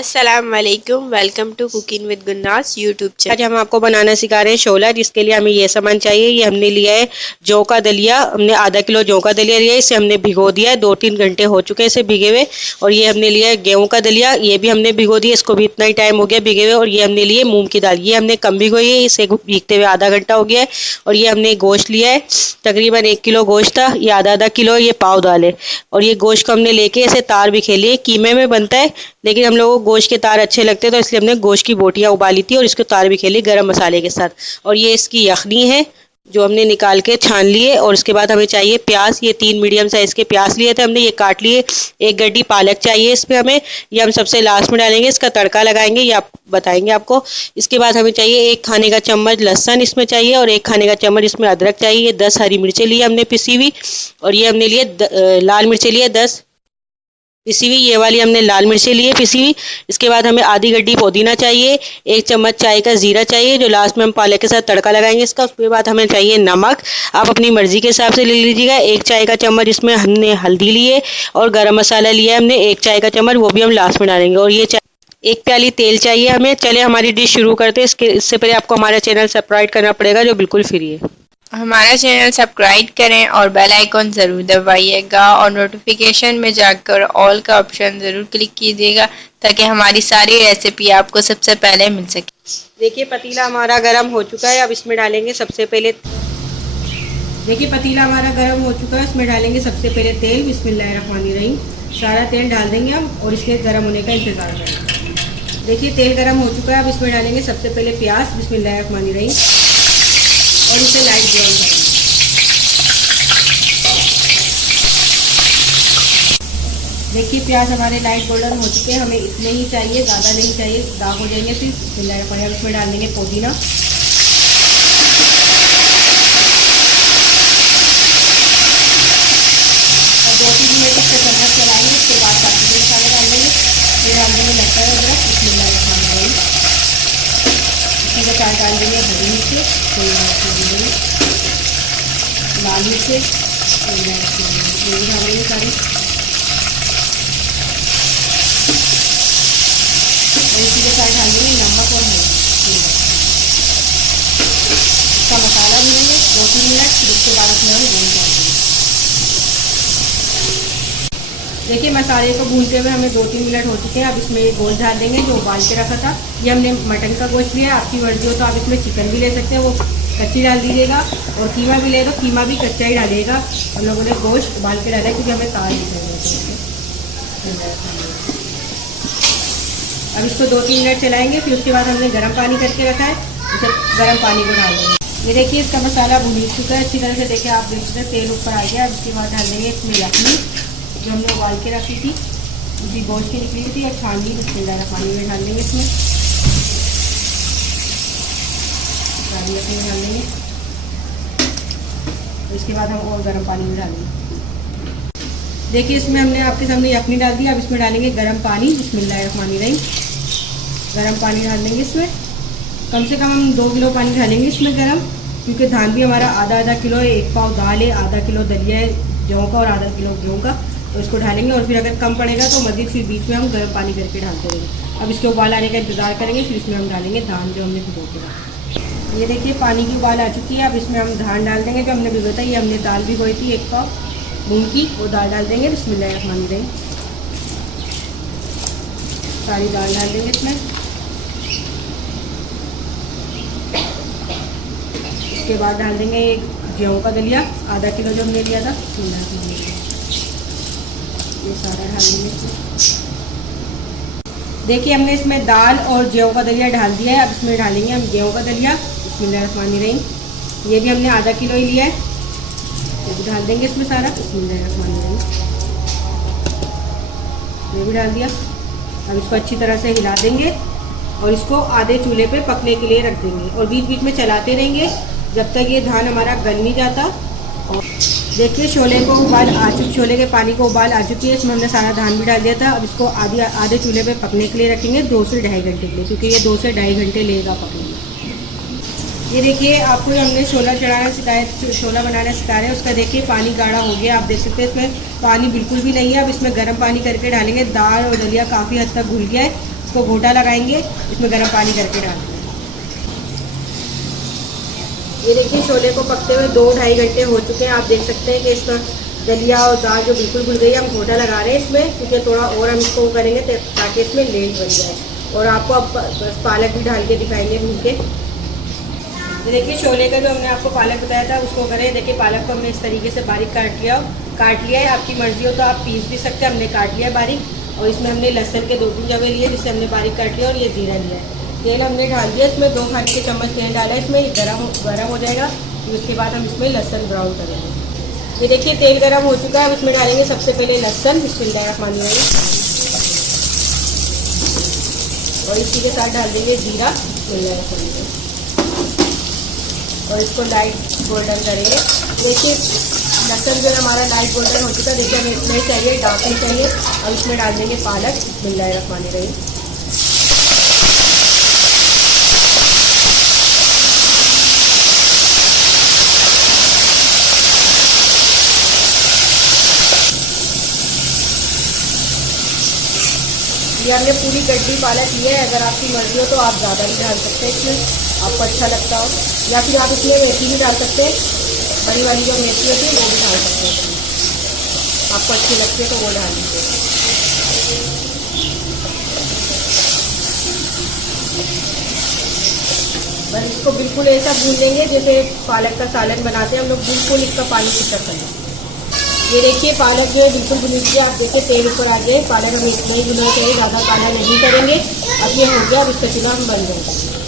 अस्सलाम वालेकुम, welcome to cooking with Gunnas YouTube channel. आज हम आपको बनाना सिखा रहे हैं छोला, जिसके लिए हमें ये सामान चाहिए। ये हमने लिया है जौ का दलिया। हमने आधा किलो जौ का दलिया लिया है। इसे हमने भिगो दिया है, 2-3 घंटे हो चुके हैं इसे भिगे हुए। और ये हमने लिया है गेहूं का दलिया, ये भी हमने भिगो दिया, इसको भी इतना ही टाइम हो गया भिगे हुए। और ये हमने लिए मूंग की दाल, ये हमने कम भिगोई है, इसे भीगते हुए आधा घंटा हो गया है। और ये हमने गोश्त लिया है, तकरीबन 1 किलो गोश्त था, ये आधा आधा किलो ये पाव दाल है। और ये गोश्त को हमने लेके इसे तार बिखेर लिए, कीमे में बनता है लेकिन हम लोगों को गोश्त के तार अच्छे लगते हैं, तो इसलिए हमने गोश्त की बोटियां उबाली थी और इसको तार भी खेली गरम मसाले के साथ। और ये इसकी यखनी है जो हमने निकाल के छान लिए। और उसके बाद हमें चाहिए प्याज, ये 3 मीडियम साइज के प्याज लिए थे हमने, ये काट लिए। 1 गड्डी पालक चाहिए इसमें हमें, ये हम सबसे लास्ट में डालेंगे, इसका तड़का लगाएंगे, ये आप बताएंगे आपको। इसके बाद हमें चाहिए 1 खाने का चम्मच लहसुन इसमें चाहिए और 1 खाने का चम्मच इसमें अदरक चाहिए। ये 10 हरी मिर्चें ली हमने पिसी हुई। और ये हमने लिए लाल मिर्चें लिए 10 पिसी हुई, ये वाली हमने लाल मिर्चें लिए पिसी हुई। इसके बाद हमें आधी गड्डी पुदीना चाहिए, 1 चम्मच चाय का जीरा चाहिए जो लास्ट में हम पालक के साथ तड़का लगाएंगे इसका। उसके बाद हमें चाहिए नमक, आप अपनी मर्जी के हिसाब से ले लीजिएगा। 1 चाय का चम्मच इसमें हमने हल्दी लिए और गरम मसाला लिया है हमने 1 चाय का चम्मच, वो भी हम लास्ट में डालेंगे। और ये 1 प्याली तेल चाहिए हमें। चले हमारी डिश शुरू करते हैं। इससे पहले आपको हमारा चैनल सब्सक्राइब करना पड़ेगा जो बिल्कुल फ्री है। हमारा चैनल सब्सक्राइब करें और बेल आइकॉन ज़रूर दबाइएगा और नोटिफिकेशन में जाकर ऑल का ऑप्शन ज़रूर क्लिक कीजिएगा ताकि हमारी सारी रेसिपी आपको सबसे पहले मिल सके। देखिए पतीला हमारा गर्म हो चुका है, अब इसमें डालेंगे सबसे पहले। देखिए पतीला हमारा गर्म हो चुका है, इसमें डालेंगे सबसे पहले तेल। बिस्मिल्लाहिर्रहमानिर्रहीम। सारा तेल डाल देंगे हम और इसके गर्म होने का इंतज़ार करेंगे। देखिए तेल गर्म हो चुका है, अब इसमें डालेंगे सबसे पहले प्याज। बिस्मिल्लाहिर्रहमानिर्रहीम। और इसे लाइट ब्राउन करेंगे। देखिए प्याज हमारे लाइट गोल्डन हो चुके हैं, हमें इतने ही चाहिए, ज़्यादा नहीं चाहिए, दाग हो जाएंगे फिर। बिस्मिल्लाहिर्रहमानिर्रहीम। इसमें डाल देंगे पुदीना। और 2-3 मिनट इससे चम्मच चलाएंगे, उसके बाद बाकी के मसाले डाल देंगे। ये डाल देंगे लहसुन अदरक। बिस्मिल्लाहिर्रहमानिर्रहीम। इसमें के साथ डाल देंगे हरी मिर्चें, लाल मिर्चें, ये भी डालेंगे सारी। और इसी के साथ डाल देंगे नमक और हल्दी। इसका मसाला भूनेंगे 2-3 मिनट, फिर उसके बाद इसमें हम गोश्त डाल देंगे। देखिए मसाले को भूनते हुए हमें 2-3 मिनट हो चुके हैं, अब इसमें गोश्त डाल देंगे जो उबाल के रखा था। ये हमने मटन का गोश्त लिया, आपकी मर्जी हो तो आप इसमें चिकन भी ले सकते हैं, वो कच्ची डाल दीजिएगा। और कीमा भी ले तो कीमा भी कच्चा ही डालिएगा। हम लोगों ने गोश्त उबाल के डाला है क्योंकि हमें तार दिख रही है। अब इसको 2-3 मिनट चलाएंगे, फिर उसके बाद हमने गर्म पानी करके रखा है, उसे गर्म पानी को डाल देंगे। ये देखिए इसका मसाला भून चुका है अच्छी तरह से। देखिए आप देख सकते हैं तेल ऊपर आ गया। इसके बाद डाल देंगे इसमें यखनी जो हमने उबाल के रखी थी, उसी गोश्त की निकली थी और छान ली। बिस्मिल्लाहिर्रहमानिर्रहीम में डाल देंगे इसमें, सारी यखनी में डाल देंगे। इसके बाद हम और गर्म पानी में डालेंगे। देखिए इसमें हमने आपके सामने यखनी डाल दी, अब इसमें डालेंगे गर्म पानी। बिस्मिल्लाहिर्रहमानिर्रहीम। गर्म पानी डाल देंगे इसमें, कम से कम हम 2 किलो पानी डालेंगे इसमें गर्म, क्योंकि धान भी हमारा आधा आधा किलो है। 1 पाव दाल है, आधा किलो दलिया है जौ का और आधा किलो गेहूँ का, तो इसको डालेंगे। और फिर अगर कम पड़ेगा तो मज़ीद फिर बीच में हम गर्म पानी करके डालते रहेंगे। अब इसके उबाल आने का इंतज़ार करेंगे, फिर इसमें हम डालेंगे धान जो हमने भिगो के रखा। ये देखिए पानी की उबाल आ चुकी है, अब इसमें हम धान डाल देंगे जो हमने भिगोता है। ये हमने दाल भिगोई थी 1 पाव मूंग की, वो दाल डाल देंगे। बिस्मिल्लाहिर्रहमानिर्रहीम। सारी दाल डाल देंगे इसमें। इसके बाद डाल देंगे गेहूँ का दलिया, आधा किलो जो हमने लिया था। ये सारा डाल देंगे इसमें। देखिए हमने इसमें दाल और गेहूँ का दलिया डाल दिया है, अब इसमें डालेंगे हम गेहूँ का दलिया। बिस्मिल्लाहिर्रहमानिर्रहीम। ये भी हमने आधा किलो ही लिया है, ये भी डाल देंगे इसमें सारा। बिस्मिल्लाहिर्रहमानिर्रहीम। ये भी डाल दिया। अब इसको अच्छी तरह से हिला देंगे और इसको आधे चूल्हे पे पकने के लिए रख देंगे और बीच बीच में चलाते रहेंगे जब तक ये धान हमारा गल नहीं जाता। और देखिए छोले को उबाल आ चुकी, छोले के पानी को उबाल आ चुकी है, इसमें हमने सारा धान भी डाल दिया था। अब इसको आधे चूल्हे पे पकने के लिए रखेंगे 2 से 2.5 घंटे के लिए, क्योंकि ये 2 से 2.5 घंटे लेगा पकने। ये देखिए आपको जो हमने छोला चढ़ाना सिखाया, छोला बनाना सिखा रहे हैं, उसका देखिए पानी गाढ़ा हो गया। आप देख सकते हैं इसमें पानी बिल्कुल भी नहीं है। अब इसमें गर्म पानी करके डालेंगे। दाल और दलिया काफ़ी हद तक घुल गया है। इसको घोटा लगाएंगे, इसमें गर्म पानी करके डाल देंगे। ये देखिए छोले को पकते हुए 2-2.5 घंटे हो चुके हैं। आप देख सकते हैं कि इसका दलिया और दाल जो बिल्कुल घुल गई है। हम घोटा लगा रहे हैं इसमें, क्योंकि थोड़ा और हम इसको करेंगे ताकि इसमें लेट बन जाए। और आपको अब पालक भी डाल के दिखाएंगे भून के। देखिए छोले का जो हमने आपको पालक बताया था उसको करें। देखिए पालक को हमने इस तरीके से बारीक काट लिया है। आपकी मर्जी हो तो आप पीस भी सकते हैं, हमने काट लिया है बारीक। और इसमें हमने लहसुन के 2-3 जवे लिए जिससे हमने बारीक काट लिया, और ये जीरा लिया है। तेल हमने डाल दिया, इसमें 2 खाने के चम्मच तेल डाला है। इसमें गर्म हो जाएगा, फिर उसके बाद हम इसमें लहसुन ब्राउन करेंगे। ये देखिए तेल गर्म हो चुका है। अब इसमें डालेंगे सबसे पहले लहसुन, बिस्मिल्लाहिर्रहमानिर्रहीम, और इसी के साथ डाल देंगे जीरा, बिस्मिल्लाहिर्रहमानिर्रहीम, और इसको लाइट गोल्डन करेंगे। देखिए लहसुन जो हमारा लाइट गोल्डन हो चुका है। देखिए हमें इतना ही चाहिए, डार्क नहीं चाहिए। अब इसमें डाल देंगे पालक, बिस्मिल्लाहिर्रहमानिर्रहीम, ये हमने पूरी गड्डी पालक ली है। अगर आपकी मर्जी हो तो आप ज़्यादा भी डाल सकते हैं इसमें, आपको अच्छा लगता हो, या फिर आप इसमें मेथी भी डाल सकते हैं। बड़ी वाली जो मेथी होती है वो भी डाल सकते हैं, आपको अच्छी लगती है तो वो डाल दीजिए। बस इसको बिल्कुल ऐसा भून लेंगे जैसे पालक का सालन बनाते हैं हम लोग, बिल्कुल इसका पानी फिल्टर करना। ये देखिए पालक जो है बिल्कुल भुन गया। आप देखिए तेल ऊपर आ जाए। पालक हमें इतना ही भुनना चाहिए, ज़्यादा काला नहीं करेंगे। अब ये हो गया, अब इसका चूल्हा हम बंद कर देंगे।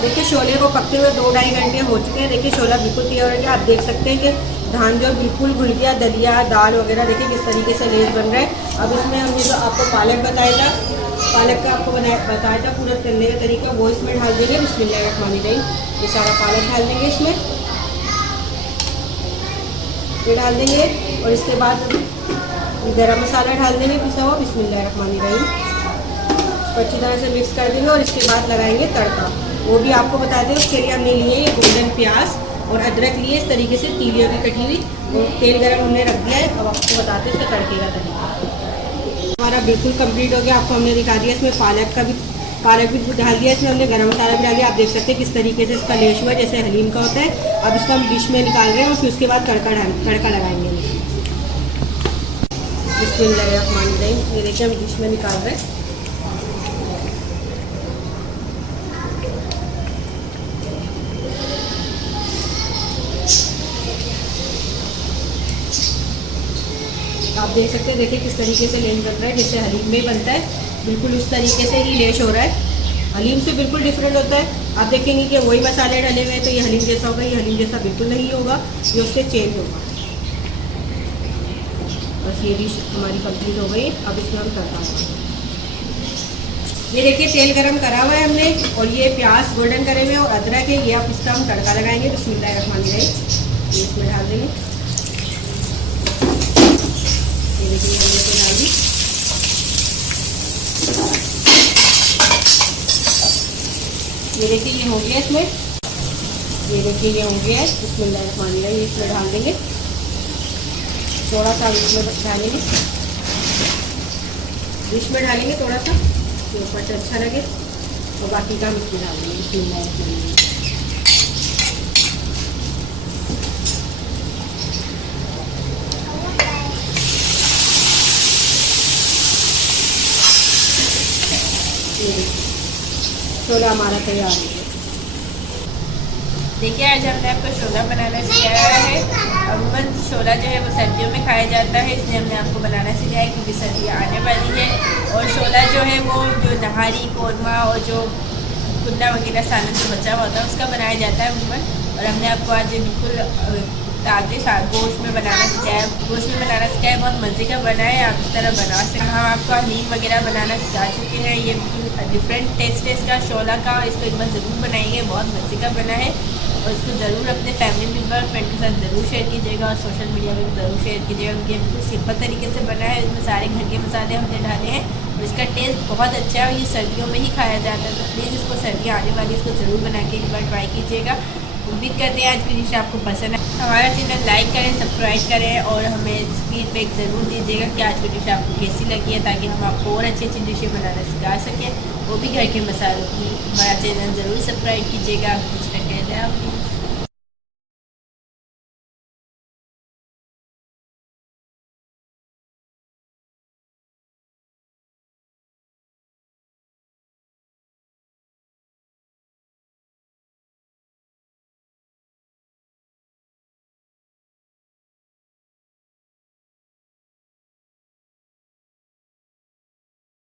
देखिए छोले को पकते हुए 2-2.5 घंटे हो चुके हैं। देखिए छोला बिल्कुल तैयार हो गया। आप देख सकते हैं कि धान जो बिल्कुल घुल गया, दलिया दाल वगैरह देखिए किस तरीके से लेस बन रहा है। अब इसमें हमने जो आपको पालक बताया था, पालक का आपको बताया था पूरा तलने का तरीका, वो इसमें डाल देंगे, बिस्मिल्लाहिर्रहमानिर्रहीम। ये सारा पालक डाल देंगे इसमें, ये डाल देंगे। और इसके बाद गरम मसाला डाल देंगे पिसा हुआ, बिस्मिल्लाहिर्रहमानिर्रहीम। इसको अच्छी तरह से मिक्स कर देंगे और इसके बाद लगाएंगे तड़का। वो भी आपको बता दें, उसके लिए हमने लिए ये गोल्डन प्याज और अदरक लिए इस तरीके से तीलियों की कटी हुई। और तेल गरम हमने रख दिया है। अब आपको बताते हैं इसका तड़के का तरीका। हमारा बिल्कुल कंप्लीट हो गया। आपको हमने दिखा दिया, इसमें पालक भी डाल दिया, इसमें हमने गरम मसाला भी डाल दिया। आप देख सकते हैं किस तरीके से इसका लेश हुआ जैसे हलीम का होता है। अब इसको हम डिश में निकाल रहे हैं और फिर उसके बाद तड़का लगाएंगे। बिस्मिल्लाहिर्रहमानिर्रहीम। ये देखिए हम डिश में निकाल रहे हैं। आप देख सकते हैं, देखिए किस तरीके से लेश बन रहा है जैसे हलीम में बनता है, बिल्कुल उस तरीके से ही लेश हो रहा है। हलीम से बिल्कुल डिफरेंट होता है। आप देखेंगे कि वही मसाले डाले हुए हैं तो ये हलीम जैसा होगा, ये हलीम जैसा बिल्कुल नहीं होगा, ये उससे चेंज होगा। बस ये डिश हमारी कंप्लीट हो गई। अब इसमें हम तड़का लगाएंगे। ये देखिए तेल गरम करा हुआ है हमने, और ये प्याज गोल्डन करे हुए और अदरक है, ये अब इसका हम तड़का लगाएंगे, बिस्मिल्लाहिर्रहमानिर्रहीम। ये इसमें डाल देंगे। ये देखिए हमने इसे डाल दी। ये देखिए ये हो गया इसमें, ये देखिए ये हो गया है, बिस्मिल्लाहिर्रहमानिर्रहीम। इसमें डाल देंगे थोड़ा सा, इसमें डालेंगे, डिश में डालेंगे थोड़ा सा, ये ऊपर से अच्छा लगे, और बाकी का हम इसमें डाल देंगे, बिस्मिल्लाहिर्रहमानिर्रहीम। छोला हमारा तैयार है। देखिए आज हमने आपको छोला बनाना सिखाया है। अमूमन छोला जो है वो सर्दियों में खाया जाता है, इसलिए हमने आपको बनाना सिखाया है क्योंकि सर्दियाँ आने वाली है। और छोला जो है वो जो नहारी कौरमा और जो कुन्ना वगैरह सालन से बचा हुआ था उसका बनाया जाता है अमूमन। और हमने आपको आज बिल्कुल ताज़े गोश्त में बनाना सिखाया, गोश्त में बनाना सिखाया, बहुत मज़े का बना है। आप इस तरह बना सकते हैं। हम आपको हलीम वगैरह बनाना सिखा चुके हैं। ये डिफरेंट टेस्ट है इसका छोला का, इसको एक बार ज़रूर बनाइए, बहुत मज़े का बना है। और इसको ज़रूर अपने फैमिली मेम्बर फ्रेंड के साथ ज़रूर शेयर कीजिएगा और सोशल मीडिया में भी ज़रूर शेयर कीजिएगा क्योंकि बिल्कुल सिंपल तरीके से बना है। इसमें सारे घर के मसाले हमने डाले हैं और इसका टेस्ट बहुत अच्छा है और ये सर्दियों में ही खाया जाता है। तो प्लीज़ इसको सर्दियाँ आने वाली इसको ज़रूर बना के एक बार ट्राई कीजिएगा। उम्मीद करते हैं आज की डिश आपको पसंद है। हमारा चैनल लाइक करें, सब्सक्राइब करें और हमें फीडबैक ज़रूर दीजिएगा कि आज की डिश आपको कैसी लगी है, ताकि हम आपको और अच्छी अच्छी डिशें बनाना सिखा सकें, वो भी घर के मसालों की। हमारा चैनल ज़रूर सब्सक्राइब कीजिएगा। कुछ कहते हैं आप।